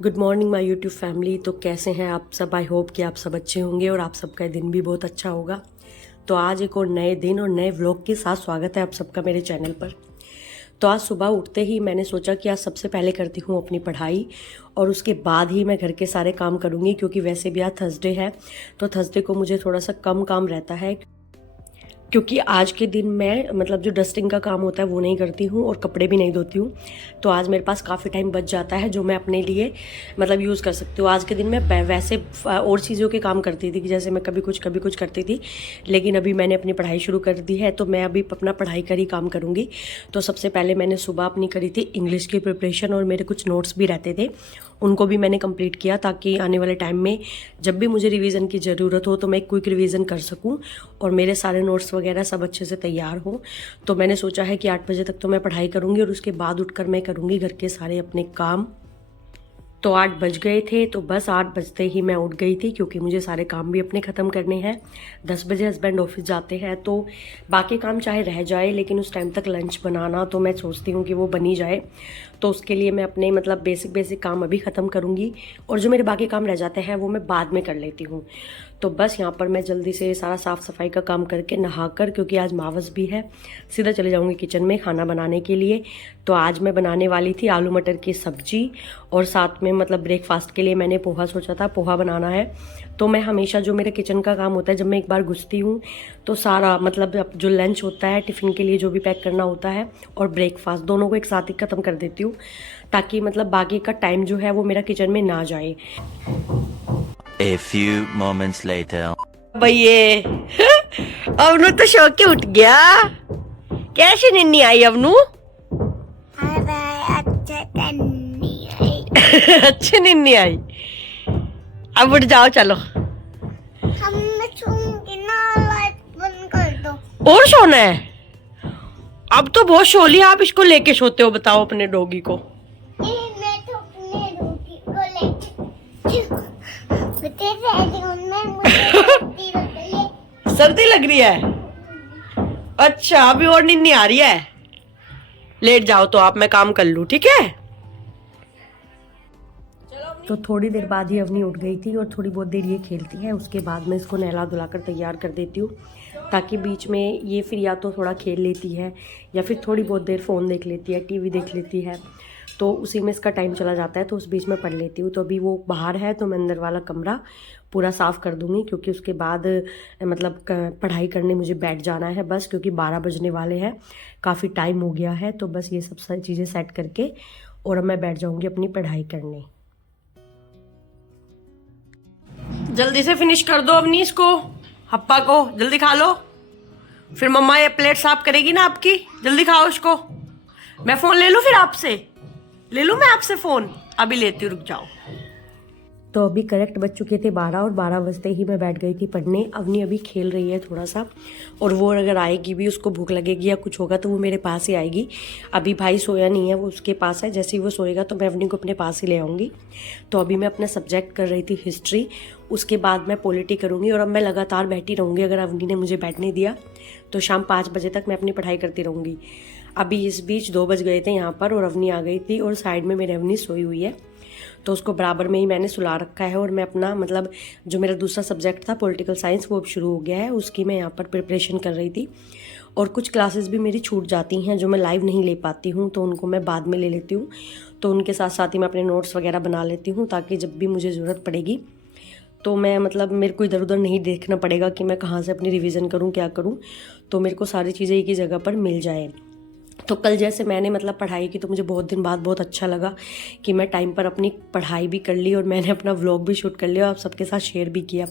Good morning my YouTube family. तो कैसे हैं आप सब? आई होप कि आप सब अच्छे होंगे और आप सबका दिन भी बहुत अच्छा होगा। तो आज एक और नए दिन और नए व्लॉग के साथ स्वागत है आप सबका मेरे चैनल पर। तो आज सुबह उठते ही मैंने सोचा कि आज सबसे पहले करती हूँ अपनी पढ़ाई और उसके बाद ही मैं घर के सारे काम करूँगी, क्योंकि वैसे भी आज थर्सडे है तो थर्सडे को मुझे थोड़ा सा कम काम रहता है, क्योंकि आज के दिन मैं मतलब जो डस्टिंग का काम होता है वो नहीं करती हूँ और कपड़े भी नहीं धोती हूँ। तो आज मेरे पास काफ़ी टाइम बच जाता है जो मैं अपने लिए मतलब यूज़ कर सकती हूँ। आज के दिन मैं वैसे और चीज़ों के काम करती थी कि जैसे मैं कभी कुछ करती थी, लेकिन अभी मैंने अपनी पढ़ाई शुरू कर दी है तो मैं अभी अपना पढ़ाई का ही काम करूँगी। तो सबसे पहले मैंने सुबह अपनी करी थी इंग्लिश की प्रिपरेशन और मेरे कुछ नोट्स भी रहते थे, उनको भी मैंने कंप्लीट किया ताकि आने वाले टाइम में जब भी मुझे रिवीजन की ज़रूरत हो तो मैं क्विक रिवीजन कर सकूं और मेरे सारे नोट्स वगैरह सब अच्छे से तैयार हों। तो मैंने सोचा है कि 8 बजे तक तो मैं पढ़ाई करूंगी और उसके बाद उठकर मैं करूंगी घर के सारे अपने काम। तो 8 बज गए थे, तो बस 8 बजते ही मैं उठ गई थी क्योंकि मुझे सारे काम भी अपने ख़त्म करने हैं। 10 बजे हस्बैंड ऑफिस जाते हैं तो बाकी काम चाहे रह जाए लेकिन उस टाइम तक लंच बनाना तो मैं सोचती हूँ कि वो बनी जाए। तो उसके लिए मैं अपने मतलब बेसिक काम अभी ख़त्म करूँगी और जो मेरे बाकी काम रह जाते हैं वो मैं बाद में कर लेती हूँ। तो बस यहाँ पर मैं जल्दी से सारा साफ़ सफाई का काम करके नहाकर, क्योंकि आज मावस भी है, सीधा चले जाऊँगी किचन में खाना बनाने के लिए। तो आज मैं बनाने वाली थी आलू मटर की सब्जी और साथ में मतलब ब्रेकफास्ट के लिए मैंने पोहा सोचा था, पोहा बनाना है। तो मैं हमेशा जो मेरे किचन का काम होता है जब मैं एक बार घुसती हूँ तो सारा मतलब जो लंच होता है टिफ़िन के लिए जो भी पैक करना होता है और ब्रेकफास्ट दोनों को एक साथ ही ख़त्म कर देती हूँ ताकि मतलब बाकी का टाइम जो है वो मेरा किचन में ना जाए। A few moments later. भैये अवनु तो शौक के उठ गया। कैसी निन्नी आई अवनु? अच्छी निन्नी आई। अब उठ जाओ, चलो। लाइट बंद कर दो। और सोना है? अब तो बहुत सो लिया, आप इसको लेके सोते हो? बताओ अपने डॉगी को। मैं तो अपने डॉगी को लेके सर्दी लग रही है? अच्छा, अभी और नींद नहीं आ रही है? लेट जाओ तो आप, मैं काम कर लूं, ठीक है? तो थोड़ी देर बाद ही अवनी उठ गई थी और थोड़ी बहुत देर ये खेलती है, उसके बाद मैं इसको नहला धुलाकर तैयार कर देती हूँ ताकि बीच में ये फिर या तो थोड़ा खेल लेती है या फिर थोड़ी बहुत देर फ़ोन देख लेती है, टीवी देख लेती है, तो उसी में इसका टाइम चला जाता है। तो उस बीच में पढ़ लेती हूँ। तो अभी वो बाहर है तो मैं अंदर वाला कमरा पूरा साफ़ कर दूँगी क्योंकि उसके बाद मतलब पढ़ाई करने मुझे बैठ जाना है बस, क्योंकि 12 बजने वाले हैं, काफ़ी टाइम हो गया है। तो बस ये सब सारी चीज़ें सेट करके और अब मैं बैठ जाऊँगी अपनी पढ़ाई करने। जल्दी से फिनिश कर दो अवनी, इसको हप्पा को जल्दी खा लो, फिर मम्मा ये प्लेट साफ करेगी ना आपकी। जल्दी खाओ इसको। मैं फ़ोन ले लूँ फिर आपसे? ले लूँ मैं आपसे फ़ोन? अभी लेती हूँ, रुक जाओ। तो अभी करेक्ट बज चुके थे 12 और 12 बजते ही मैं बैठ गई थी पढ़ने। अवनी अभी खेल रही है थोड़ा सा और वो अगर आएगी भी, उसको भूख लगेगी या कुछ होगा तो वो मेरे पास ही आएगी। अभी भाई सोया नहीं है, वो उसके पास है, जैसे ही वो सोएगा तो मैं अवनी को अपने पास ही ले आऊँगी। तो अभी मैं अपना सब्जेक्ट कर रही थी हिस्ट्री, उसके बाद मैं पॉलिटी करूँगी और अब मैं लगातार बैठी रहूँगी। अगर अवनी ने मुझे बैठने दिया तो शाम 5 बजे तक मैं अपनी पढ़ाई करती रहूँगी। अभी इस बीच 2 बज गए थे यहाँ पर और अवनी आ गई थी और साइड में मेरी अवनी सोई हुई है, तो उसको बराबर में ही मैंने सुला रखा है। और मैं अपना मतलब जो मेरा दूसरा सब्जेक्ट था पॉलिटिकल साइंस वो अब शुरू हो गया है, उसकी मैं यहाँ पर प्रिपरेशन कर रही थी। और कुछ क्लासेस भी मेरी छूट जाती हैं जो मैं लाइव नहीं ले पाती हूँ, तो उनको मैं बाद में ले लेती हूँ। तो उनके साथ साथ ही मैं अपने नोट्स वगैरह बना लेती हूँ ताकि जब भी मुझे ज़रूरत पड़ेगी तो मैं मतलब मेरे को इधर उधर नहीं देखना पड़ेगा कि मैं कहाँ से अपनी रिवीजन करूँ, क्या करूँ, तो मेरे को सारी चीज़ें एक ही जगह पर मिल जाए। तो कल जैसे मैंने मतलब पढ़ाई की तो मुझे बहुत दिन बाद बहुत अच्छा लगा कि मैं टाइम पर अपनी पढ़ाई भी कर ली और मैंने अपना व्लॉग भी शूट कर लिया और आप सबके साथ शेयर भी किया।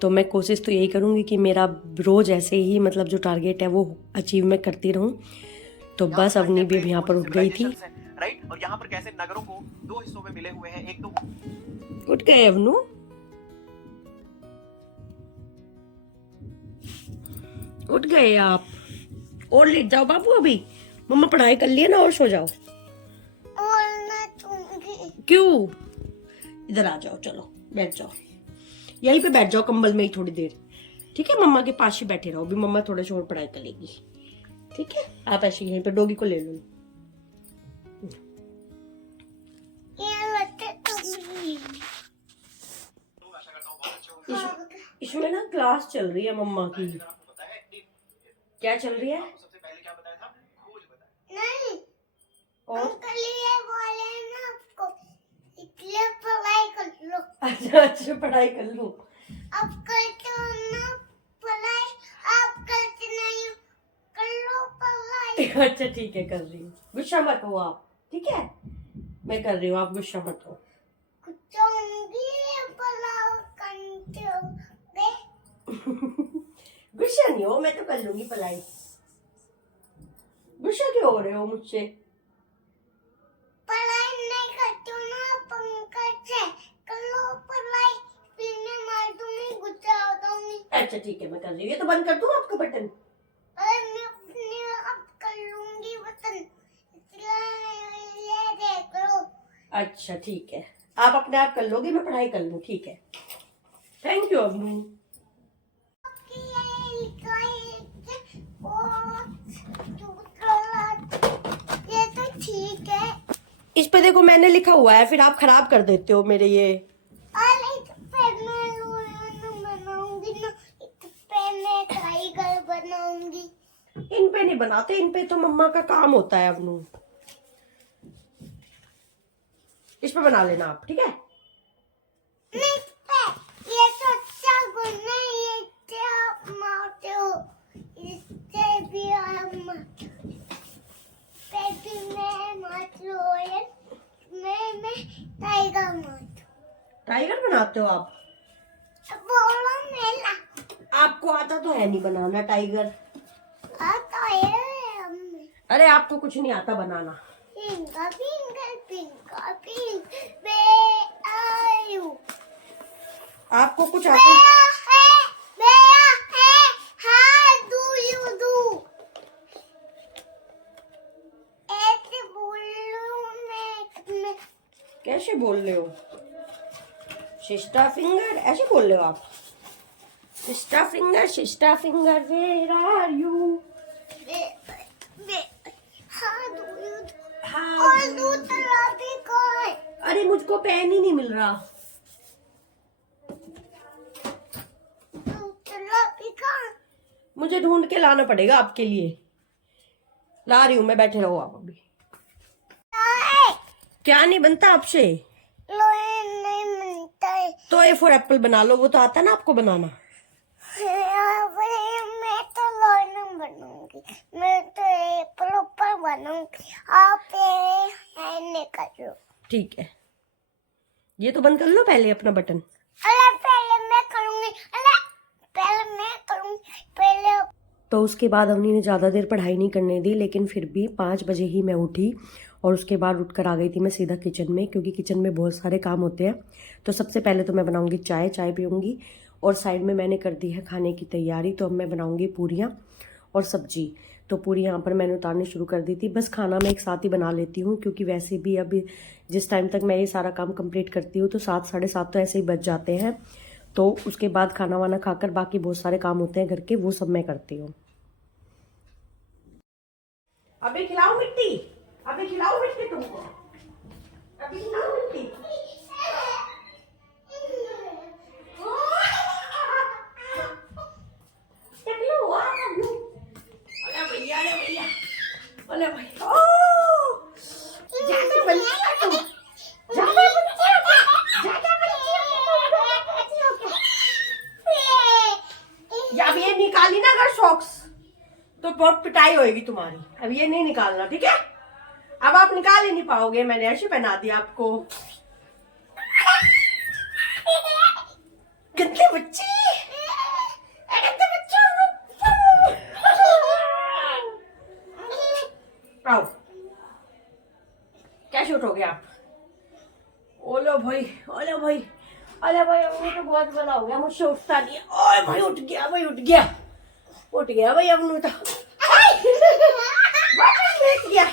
तो मैं कोशिश तो यही करूँगी कि मेरा रोज़ ऐसे ही मतलब जो टारगेट है वो अचीव मैं करती रहूँ। तो बस अवनी भी अब यहाँ पर उठ गई थी। राइट, और यहाँ पर कैसे नगरों को 2 हिस्सों में मिले हुए हैं। एक तो उठ गए अवनू? उठ गए आप? और लेट जाओ बाबू, अभी मम्मा पढ़ाई कर लिया ना, और सो जाओ। और मैं दूंगी। क्यों? इधर आ जाओ, चलो बैठ जाओ, यहीं पे बैठ जाओ कंबल में ही थोड़ी देर, ठीक है? मम्मा के पास ही बैठे रहो, अभी मम्मा थोड़े से और पढ़ाई कर लेगी, ठीक है? आप ऐसे यहीं पे डॉगी को ले लो। ये लगता है इसमें ना क्लास चल रही है मम्मा की। क्या चल रही है? सबसे पहले क्या बताया था? खोज बताया। नहीं, और अंकल ये बोले ना आपको, इसलिए पढ़ाई कर लो। अच्छा अच्छा, पढ़ाई कर लूं। अब करते हो ना पढ़ाई, आप करते नहीं हो, कर लो पढ़ाई। अच्छा ठीक है, कर रही हूँ। गुस्सा मत हो आप, ठीक है? मैं कर रही हूँ, आप गुस्सा मत हो। कुछ होंगी पढ़ाई करते हो गए। गुस्सा नहीं हो, मैं तो कर लूंगी पढ़ाई। गुस्सा क्यों हो रहे हो मुझसे? पढ़ाई नहीं करते हो ना पंकज से, कर लो पढ़ाई, फिर मैं मार दूंगी, गुस्सा हो जाऊंगी। अच्छा ठीक है, मैं कर रही हूँ। ये तो बंद कर दूँ आपका बटन? अरे मैं अपने आप कर लूंगी बटन, इसलिए ये देख लो। अच्छा ठीक है, आप अपने आप कर लोगे, मैं पढ़ाई कर लूँ, ठीक है? Thank you Abu. कि ये लिखा है कि और दूसरा, ये तो ठीक है। इस पे देखो मैंने लिखा हुआ है, फिर आप खराब कर देते हो मेरे ये। अरे फिर मैं लोन बनाऊंगी ना, इस पे मैं टाइगर बनाऊंगी। इन पे नहीं बनाते, इन पे तो मम्मा का काम होता है अबनू। इस पे बना लेना आप, ठीक है? नहीं पे, ये तो अच्छा गुण है, ये इससे आप मारते हो, इससे भी आप मारते हो। पे भी मैं मार लो, मैं टाइगर मारती टाइगर बनाते हो आप? हूँ। बोलो मेला आपको आता तो है नहीं बनाना टाइगर। आता है हमें। अरे आपको कुछ नहीं आता बनाना। पिंका पिंका पिंका पिंक, बे आयु, आपको कुछ बे आता? है, हाँ डू यू डू, ऐसे बोलूं मैं कैसे बोल रहे हो? सिस्टर फिंगर ऐसे बोल रहे हो आप? Sister finger where are you? बे बे, हाँ डू यू डू। हाँ। और दूसरा भी कोई, अरे मुझको पेन ही नहीं मिल रहा। दूसरा भी कोई। मुझे ढूंढ के लाना पड़ेगा आपके लिए। ला रही हूँ मैं, बैठे रहो आप अभी। क्या नहीं बनता आपसे? लोहे नहीं मिलता है। तो ए फॉर एप्पल बना लो, वो तो आता है ना आपको बनाना। मैं तो लोहे नहीं बनाऊंगी, मैं तो एप्पल ऊपर बनाऊंगी, आप हैंड कर लो। ठीक है, ये तो बंद कर लो पहले अपना बटन। अरे पहले मैं करूंगी, अरे पहले मैं करूंगी, पहले। तो उसके बाद अवनी ने ज़्यादा देर पढ़ाई नहीं करने दी, लेकिन फिर भी 5 बजे ही मैं उठी और उसके बाद उठकर आ गई थी मैं सीधा किचन में, क्योंकि किचन में बहुत सारे काम होते हैं। तो सबसे पहले तो मैं बनाऊंगी चाय पीऊँगी, और साइड में मैंने कर दी है खाने की तैयारी। तो अब मैं बनाऊंगी पूरियाँ और सब्जी। तो पूरी यहाँ पर मैंने उतारनी शुरू कर दी थी। बस खाना मैं एक साथ ही बना लेती हूँ, क्योंकि वैसे भी अब जिस टाइम तक मैं ये सारा काम कंप्लीट करती हूँ तो 7 साढ़े 7 तो ऐसे ही बच जाते हैं। तो उसके बाद खाना वाना खाकर बाकी बहुत सारे काम होते हैं घर के, वो सब मैं करती हूँ। अबे खिलाओ मिट्टी, अबे खिलाओ मिट्टी तुमको, अबे खिलाओ मिट्टी। अरे भैया, ज्यादा बनती है तुम, ज्यादा बनती है, ज्यादा बनती है। अब ये निकाली ना अगर सॉक्स तो बहुत पिटाई होएगी तुम्हारी। अब ये नहीं निकालना, ठीक है? अब आप निकाल ही नहीं पाओगे, मैंने ऐसे पहना दिया आपको। गंदे बच्चे, गंदे बच्चे। आओ, कैसे उठोगे आप? ओलो भाई, ओलो भाई, अरे भाई अबनू तो बहुत बड़ा हो गया, मुझसे उठता नहीं है। ओए भाई उठ गया भाई, उठ गया, उठ गया भाई अबनू तो। लेट गया।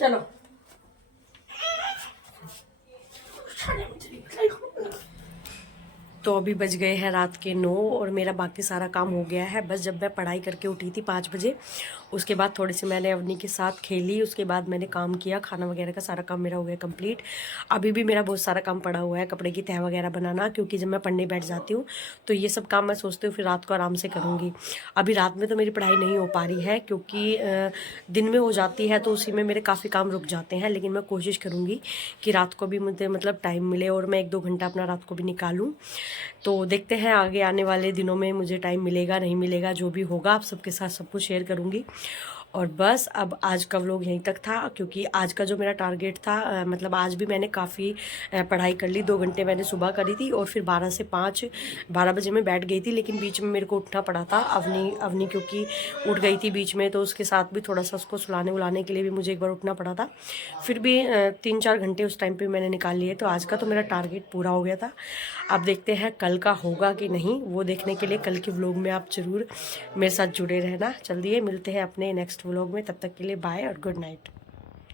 चलो तो अभी बज गए हैं रात के 9 और मेरा बाकी सारा काम हो गया है। बस जब मैं पढ़ाई करके उठी थी 5 बजे, उसके बाद थोड़ी सी मैंने अवनी के साथ खेली, उसके बाद मैंने काम किया, खाना वगैरह का सारा काम मेरा हो गया कंप्लीट। अभी भी मेरा बहुत सारा काम पड़ा हुआ है, कपड़े की तह वगैरह बनाना, क्योंकि जब मैं पढ़ने बैठ जाती हूँ तो ये सब काम मैं सोचती हूँ फिर रात को आराम से करूँगी। अभी रात में तो मेरी पढ़ाई नहीं हो पा रही है क्योंकि दिन में हो जाती है तो उसी में मेरे काफ़ी काम रुक जाते हैं, लेकिन मैं कोशिश करूँगी कि रात को भी मुझे मतलब टाइम मिले और मैं 1-2 घंटा अपना रात को भी निकालूं। तो देखते हैं आगे आने वाले दिनों में मुझे टाइम मिलेगा नहीं मिलेगा, जो भी होगा आप सबके साथ सब कुछ शेयर करूँगी। और बस अब आज का व्लॉग यहीं तक था, क्योंकि आज का जो मेरा टारगेट था मतलब आज भी मैंने काफ़ी पढ़ाई कर ली। 2 घंटे मैंने सुबह करी थी और फिर 12 से 5 12 बजे मैं बैठ गई थी, लेकिन बीच में मेरे को उठना पड़ा था। अवनी क्योंकि उठ गई थी बीच में, तो उसके साथ भी थोड़ा सा उसको सुलाने उलाने के लिए भी मुझे एक बार उठना पड़ा था। फिर भी 3-4 घंटे उस टाइम पर मैंने निकाल लिए। तो आज का तो मेरा टारगेट पूरा हो गया था। अब देखते हैं कल का होगा कि नहीं, वो देखने के लिए कल के व्लॉग में आप ज़रूर मेरे साथ जुड़े रहना। चलिए मिलते हैं अपने नेक्स्ट व्लॉग में, तब तक के लिए बाय और गुड नाइट।